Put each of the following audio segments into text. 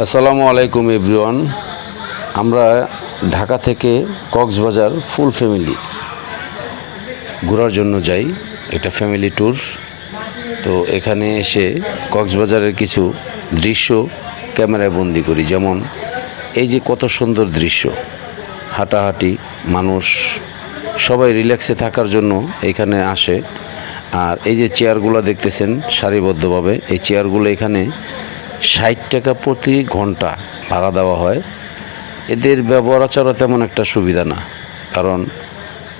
আসসালামু আলাইকুম এভরিওয়ান। আমরা ঢাকা থেকে কক্সবাজার ফুল ফ্যামিলি ঘোরার জন্য যাই। এটা ফ্যামিলি ট্যুর। তো এখানে এসে কক্সবাজারের কিছু দৃশ্য ক্যামেরায় বন্দি করি। যেমন এই যে কত সুন্দর দৃশ্য, হাঁটাহাঁটি, মানুষ সবাই রিল্যাক্সে থাকার জন্য এখানে আসে। আর এই যে চেয়ারগুলো দেখতেছেন সারিবদ্ধভাবে, এই চেয়ারগুলো এখানে 60 টাকা প্রতি ঘন্টা ভাড়া দেওয়া হয়। এদের ব্যবহার আচারও তেমন একটা সুবিধা না, কারণ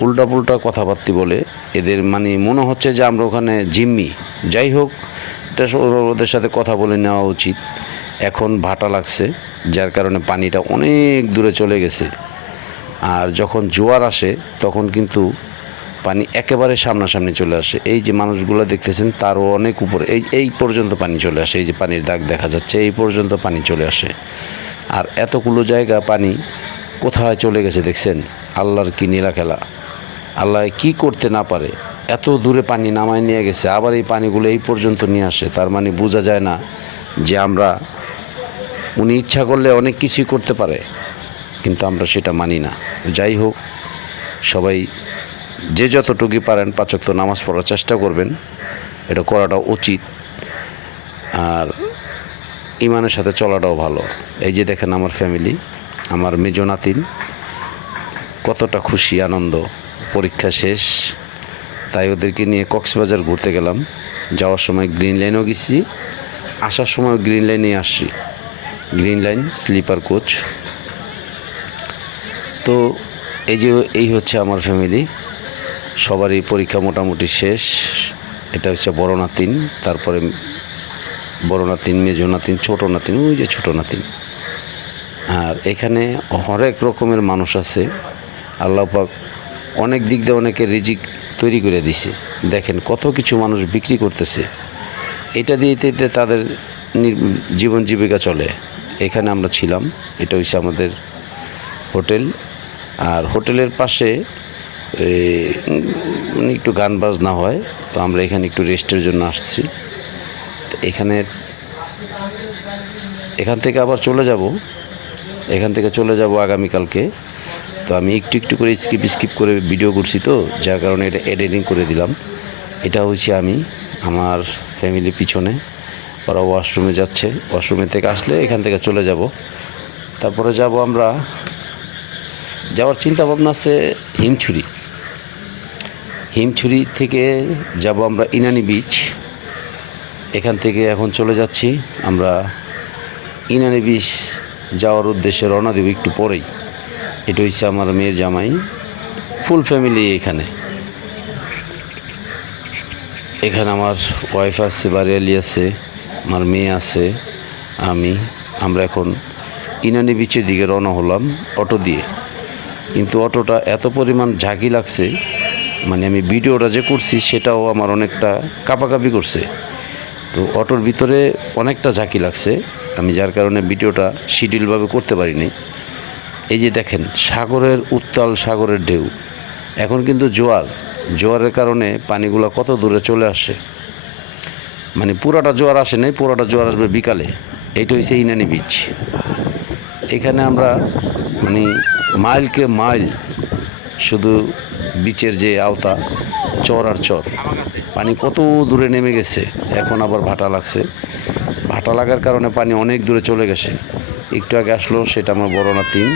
উল্টাপুল্টা কথাবার্তা বলে। এদের মানে মনে হচ্ছে যে আমরা ওখানে জিম্মি। যাই হোক, এটা ওদের সাথে কথা বলে নেওয়া উচিত। এখন ভাটা লাগছে, যার কারণে পানিটা অনেক দূরে চলে গেছে। আর যখন জোয়ার আসে তখন কিন্তু পানি একেবারে সামনাসামনি চলে আসে। এই যে মানুষগুলো দেখতেছেন তারও অনেক উপরে, এই পর্যন্ত পানি চলে আসে। এই যে পানির দাগ দেখা যাচ্ছে, এই পর্যন্ত পানি চলে আসে। আর এতগুলো জায়গা পানি কোথায় চলে গেছে দেখছেন? আল্লাহর কি নীলা খেলা! আল্লাহ কি করতে না পারে, এত দূরে পানি নামায় নিয়ে গেছে, আবার এই পানিগুলো এই পর্যন্ত নিয়ে আসে। তার মানে বোঝা যায় না যে উনি ইচ্ছা করলে অনেক কিছুই করতে পারে, কিন্তু আমরা সেটা মানি না। যাই হোক, সবাই যে যতটুকু পারেন 5 ওয়াক্ত নামাজ পড়ার চেষ্টা করবেন, এটা করাটা উচিত। আর ইমানের সাথে চলাটাও ভালো। এই যে দেখেন আমার ফ্যামিলি, আমার মেজো নাতিন কতটা খুশি আনন্দ। পরীক্ষা শেষ, তাই ওদেরকে নিয়ে কক্সবাজার ঘুরতে গেলাম। যাওয়ার সময় গ্রিন লাইনও গেছি, আসার সময় গ্রিন লাইনে আসছি। Green line sleeper coach. তো এই হচ্ছে আমার ফ্যামিলি। সবারই পরীক্ষা মোটামুটি শেষ। এটা হচ্ছে বড় নাতিন, তারপরে বড় নাতিন, মেজো নাতিন, ছোট নাতিন, ওই যে ছোট নাতিন। আর এখানে হরেক রকমের মানুষ আছে। আল্লাহ পাক অনেক দিক দিয়ে অনেকে রিজিক তৈরি করে দিছে। দেখেন কত কিছু মানুষ বিক্রি করতেছে, এটা দিয়ে তাদের জীবন জীবিকা চলে। এখানে আমরা ছিলাম, এটা হচ্ছে আমাদের হোটেল। আর হোটেলের পাশে একটু গান বাজনা হয়, তো আমরা এখানে একটু রেস্টের জন্য আসছি। তো এখান থেকে আবার চলে যাব আগামীকালকে। তো আমি একটু করে স্কিপ করে ভিডিও করছি, তো যার কারণে এটা এডিটিং করে দিলাম। এটা হচ্ছে আমার ফ্যামিলির পিছনে, ওরা ওয়াশরুমে যাচ্ছে। ওয়াশরুমে থেকে আসলে এখান থেকে চলে যাব। তারপরে আমরা যাওয়ার চিন্তা ভাবনা আছে হিমছড়ি থেকে যাব আমরা ইনানি বিচ। এখান থেকে এখন চলে যাচ্ছি আমরা ইনানি বিচ যাওয়ার উদ্দেশ্যে রওনা দেব একটু পরেই। এটা হচ্ছে আমার মেয়ের জামাই, ফুল ফ্যামিলি। এখানে আমার ওয়াইফ আছে, বাড়িয়ালি আছে, আমার মেয়ে আছে, আমরা এখন ইনানি বিচের দিকে রওনা হলাম অটো দিয়ে। কিন্তু অটোটা এত পরিমাণ ঝাঁকি লাগছে, মানে আমি ভিডিওটা যে করছি সেটাও আমার অনেকটা কাঁপাকাঁপি করছে। তো অটোর ভিতরে অনেকটা ঝাঁকি লাগছে, আমি যার কারণে ভিডিওটা শিডিউলভাবে করতে পারিনি। এই যে দেখেন সাগরের উত্তাল, সাগরের ঢেউ। এখন কিন্তু জোয়ারের কারণে পানিগুলো কত দূরে চলে আসে। মানে পুরাটা জোয়ার আসে নাই, পুরাটা জোয়ার আসবে বিকালে। এইটা হচ্ছে ইনানি বিচ। এখানে আমরা মানে মাইলকে মাইল শুধু বিচের যে আওতা, চর আর চর, পানি কত দূরে নেমে গেছে। এখন আবার ভাটা লাগছে, ভাটা লাগার কারণে পানি অনেক দূরে চলে গেছে। একটু আগে আসলো, সেটা আমার বড় নাতিন।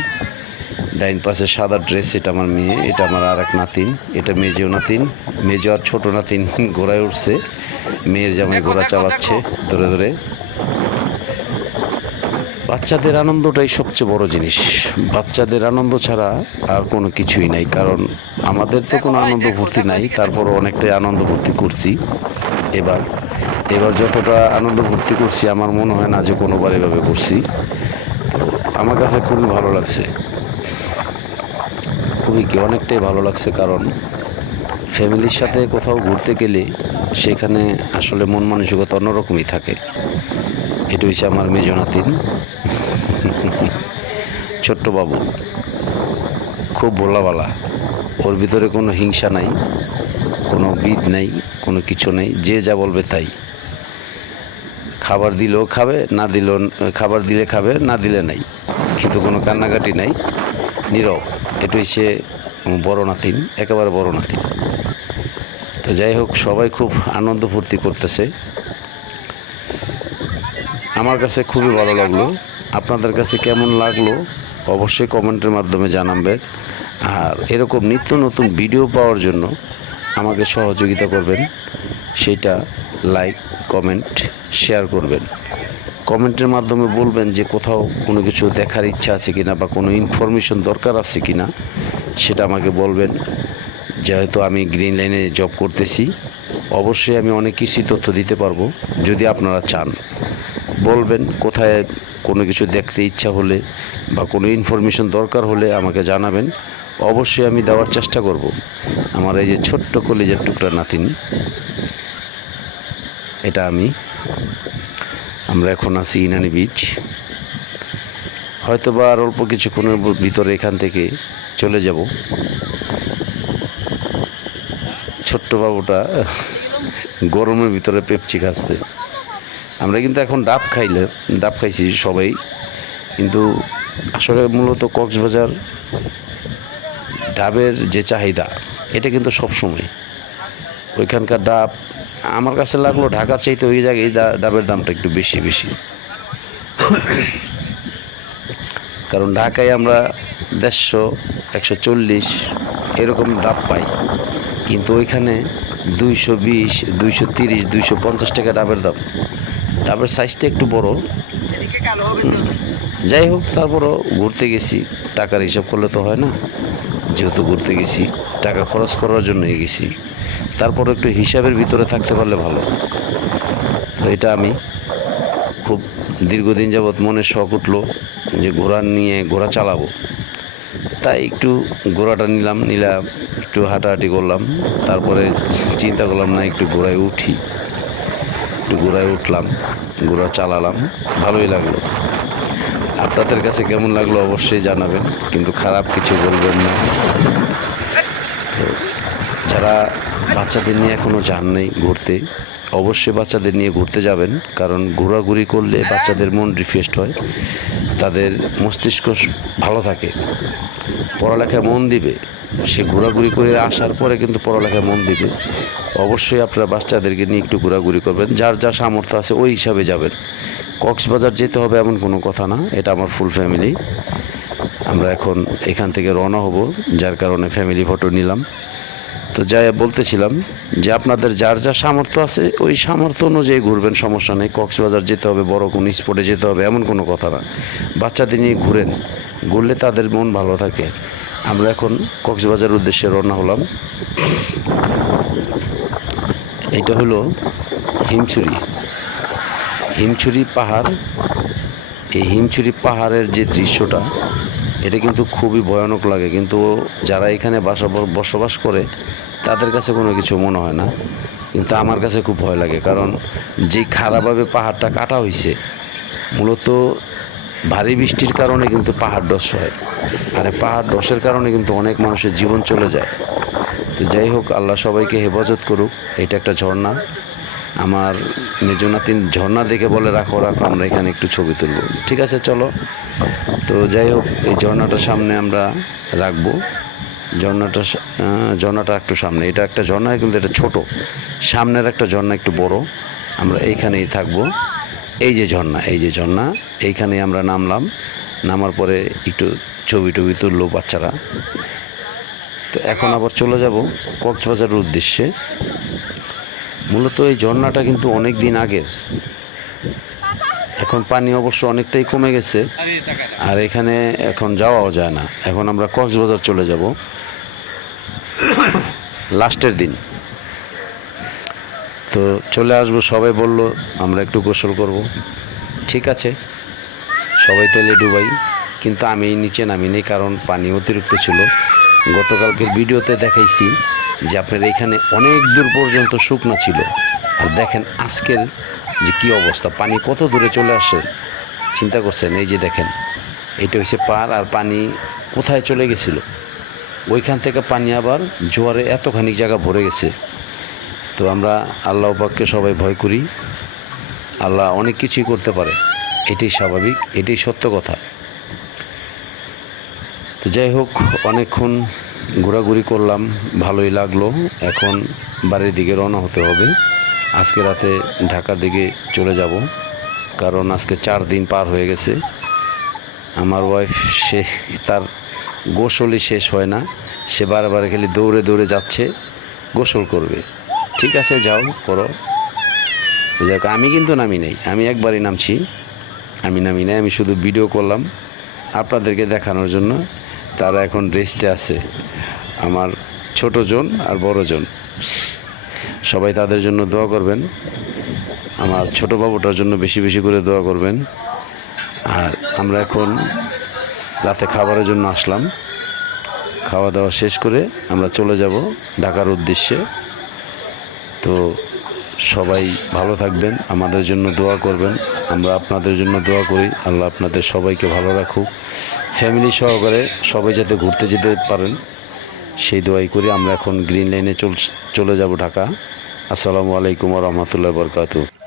ডাইন পাশে সাদা ড্রেস, এটা আমার মেয়ে। এটা আমার আর এক নাতিন, এটা মেজো নাতিন। মেজো আর ছোট নাতিন ঘোড়ায় উঠছে, মেয়ের জামাই ঘোড়া চালাচ্ছে ধরে ধরে। বাচ্চাদের আনন্দটাই সবচেয়ে বড় জিনিস। বাচ্চাদের আনন্দ ছাড়া আর কোনো কিছুই নাই, কারণ আমাদের তো কোনো আনন্দ ফুর্তি নাই। তারপরও অনেকটাই আনন্দ ফুর্তি করছি এবার যতটা আনন্দ ফুর্তি করছি, আমার মনে হয় না যে কোনোবার এভাবে করছি। তো আমার কাছে খুবই ভালো লাগছে, অনেকটাই ভালো লাগছে। কারণ ফ্যামিলির সাথে কোথাও ঘুরতে গেলে সেখানে আসলে মন মানসিকতা অন্যরকমই থাকে। এটা হচ্ছে আমার মেজো নাতিন, ছোট্ট বাবু, খুব ভোলাবালা। ওর ভিতরে কোনো হিংসা নাই, কোনো বিদ নাই, কোনো কিছু নেই। যে যা বলবে তাই। খাবার দিলেও খাবে, না দিলেও, খাবার দিলে খাবে, না দিলে নাই, কিন্তু কোনো কান্নাকাটি নাই, নীরব। এটা হচ্ছে বড় নাতিন, একেবারে বড় নাতিন। তো যাই হোক, সবাই খুব আনন্দ ফুর্তি করতেছে। আমার কাছে খুবই ভালো লাগলো। আপনাদের কাছে কেমন লাগলো অবশ্যই কমেন্টের মাধ্যমে জানাবেন। আর এরকম নিত্য নতুন ভিডিও পাওয়ার জন্য আমাকে সহযোগিতা করবেন, সেটা লাইক, কমেন্ট, শেয়ার করবেন। কমেন্টের মাধ্যমে বলবেন যে কোথাও কোনো কিছু দেখার ইচ্ছা আছে কিনা বা কোনো ইনফরমেশন দরকার আছে কিনা, সেটা আমাকে বলবেন। যেহেতু আমি গ্রিন লাইনে জব করতেছি, অবশ্যই আমি অনেক কিছুই তথ্য দিতে পারবো। যদি আপনারা চান বলবেন, কোথায় কোনো কিছু দেখতে ইচ্ছা হলে বা কোনো ইনফরমেশন দরকার হলে আমাকে জানাবেন, অবশ্যই আমি দেওয়ার চেষ্টা করব। আমার এই যে ছোট্ট কলিজার টুকরা নাতিন, এটা আমরা এখন আছি ইনানি বিচ। হয়তো বা আর অল্প কিছুক্ষণের ভিতরে এখান থেকে চলে যাব। ছোট্ট বাবুটা গরমের ভিতরে পেপসি খাচ্ছে। আমরা কিন্তু এখন ডাব খাইছি সবাই, কিন্তু আসলে মূলত কক্সবাজার ডাবের যে চাহিদা, এটা কিন্তু সবসময়। ওইখানকার ডাব আমার কাছে লাগলো ঢাকার চাইতে ওই জায়গায় ডাবের দামটা একটু বেশি। কারণ ঢাকায় আমরা 150, 140 এরকম ডাব পাই, কিন্তু ওইখানে 220, 230, 250 টাকা ডাবের দাম। ডাবের সাইজটা একটু বড়। যাই হোক, তারপরও ঘুরতে গেছি, টাকার হিসাব করলে তো হয় না। যেহেতু ঘুরতে গেছি, টাকা খরচ করার জন্যই গেছি, তারপর একটু হিসাবের ভিতরে থাকতে পারলে ভালো। তো এটা আমি খুব দীর্ঘদিন যাবৎ মনে শখ উঠলো যে ঘোড়া চালাবো। তাই একটু ঘোড়াটা নিলাম, একটু হাঁটাহাঁটি করলাম। তারপরে চিন্তা করলাম না, একটু ঘোড়ায় উঠলাম, ঘোড়া চালালাম, ভালোই লাগলো। আপনাদের কাছে কেমন লাগলো অবশ্যই জানাবেন, কিন্তু খারাপ কিছু বলবেন না। তো যারা বাচ্চাদের নিয়ে এখনও যান নাই ঘুরতে, অবশ্যই বাচ্চাদের নিয়ে ঘুরতে যাবেন। কারণ ঘোরাঘুরি করলে বাচ্চাদের মন রিফ্রেশ হয়, তাদের মস্তিষ্ক ভালো থাকে, পড়ালেখায় মন দিবে। সে ঘোরাঘুরি করে আসার পরে কিন্তু পড়ালেখায় মন দিবে। অবশ্যই আপনারা বাচ্চাদেরকে নিয়ে একটু ঘোরাঘুরি করবেন, যার যা সামর্থ্য আছে ওই হিসাবে যাবেন। কক্সবাজার যেতে হবে এমন কোনো কথা না, এটা আমার ফুল ফ্যামিলি। আমরা এখন এখান থেকে রওনা হব, যার কারণে ফ্যামিলি ফটো নিলাম। তো যাই বলতেছিলাম যে আপনাদের যার যা সামর্থ্য আছে ওই সামর্থ্য অনুযায়ী ঘুরবেন, সমস্যা নেই। কক্সবাজার যেতে হবে, বড় কোনো স্পটে যেতে হবে এমন কোনো কথা না। বাচ্চাদের নিয়ে ঘুরলে তাদের মন ভালো থাকে। আমরা এখন কক্সবাজার উদ্দেশ্যে রওনা হলাম। এটা হলো হিমছড়ি পাহাড়। এই হিমছড়ি পাহাড়ের যে দৃশ্যটা, এটা কিন্তু খুবই ভয়ানক লাগে, কিন্তু যারা এখানে বসবাস করে তাদের কাছে কোনো কিছু মনে হয় না, কিন্তু আমার কাছে খুব ভয় লাগে। কারণ যে খারাপভাবে পাহাড়টা কাটা হয়েছে, মূলত ভারী বৃষ্টির কারণে কিন্তু পাহাড় ধস হয়, আর পাহাড় ধসের কারণে কিন্তু অনেক মানুষের জীবন চলে যায়। তো যাই হোক, আল্লাহ সবাইকে হেফাজত করুক। এটা একটা ঝর্ণা। আমার মেজনাতিন ঝর্ণা দেখে বলে রাখো, আমরা এখানে একটু ছবি তুলব। ঠিক আছে, চলো। তো যাই হোক, এই ঝর্ণাটার সামনে আমরা রাখবো। ঝর্ণাটা একটু সামনে, এটা একটা ঝর্ণা, কিন্তু এটা ছোট। সামনের একটা ঝর্ণা একটু বড়। আমরা এইখানেই থাকবো। এই যে ঝর্ণা, এইখানে আমরা নামার পরে একটু ছবি তুললো বাচ্চারা। তো এখন আবার চলে যাব কক্সবাজারের উদ্দেশ্যে। মূলত এই ঝর্ণাটা কিন্তু অনেক দিন আগের, এখন পানি অবশ্য অনেকটাই কমে গেছে, আর এখানে এখন যাওয়াও যায় না। এখন আমরা কক্সবাজার চলে যাব লাস্টের দিন। তো চলে আসবো, সবাই বলল আমরা একটু গোসল করব। ঠিক আছে, সবাই তাহলে ডুবাই, কিন্তু আমি নিচে নামিনি, কারণ পানি অতিরিক্ত ছিল। গতকালকের ভিডিওতে দেখাইছি যে আপনার এখানে অনেক দূর পর্যন্ত শুকনো ছিল, আর দেখেন আজকের যে কী অবস্থা, পানি কত দূরে চলে আসে চিন্তা করছেন। এই যে দেখেন, এটা হচ্ছে পার, আর পানি কোথায় চলে গেছিল, ওইখান থেকে পানি আবার জোয়ারে এতখানি জায়গা ভরে গেছে। তো আমরা আল্লাহ পাককে সবাই ভয় করি, আল্লাহ অনেক কিছুই করতে পারে, এটাই স্বাভাবিক, এটাই সত্য কথা। তো যাই হোক, অনেকক্ষণ ঘোরাঘুরি করলাম, ভালোই লাগলো। এখন বাড়ির দিকে রওনা হতে হবে। আজকে রাতে ঢাকার দিকে চলে যাব, কারণ আজকে 4 দিন পার হয়ে গেছে। আমার ওয়াইফ সে তার গোসলই শেষ হয় না, সে বারে খালি দৌড়ে দৌড়ে যাচ্ছে গোসল করবে। ঠিক আছে, যাও করো। যাক, আমি কিন্তু নামি নাই, আমি একবারই নামছি। আমি নামি নাই, আমি শুধু ভিডিও করলাম আপনাদেরকে দেখানোর জন্য। তারা এখন রেস্টে আছে, আমার ছোট জন আর বড় জন। সবাই তাদের জন্য দোয়া করবেন, আমার ছোট বাবুটার জন্য বেশি বেশি করে দোয়া করবেন। আর আমরা এখন রাতে খাবারের জন্য আসলাম, খাওয়া দাওয়া শেষ করে আমরা চলে যাব ঢাকার উদ্দেশ্যে। তো সবাই ভালো থাকবেন, আমাদের জন্য দোয়া করবেন, আমরা আপনাদের জন্য দোয়া করি। আল্লাহ আপনাদের সবাইকে ভালো রাখুক, ফ্যামিলি সহকারে সবাই যাতে ঘুরতে যেতে পারেন সেই দোয়াই করি। আমরা এখন গ্রিন লাইনে চলে যাব ঢাকা। আসসালামু আলাইকুম ওয়া রাহমাতুল্লাহি ওয়া বারাকাতুহু।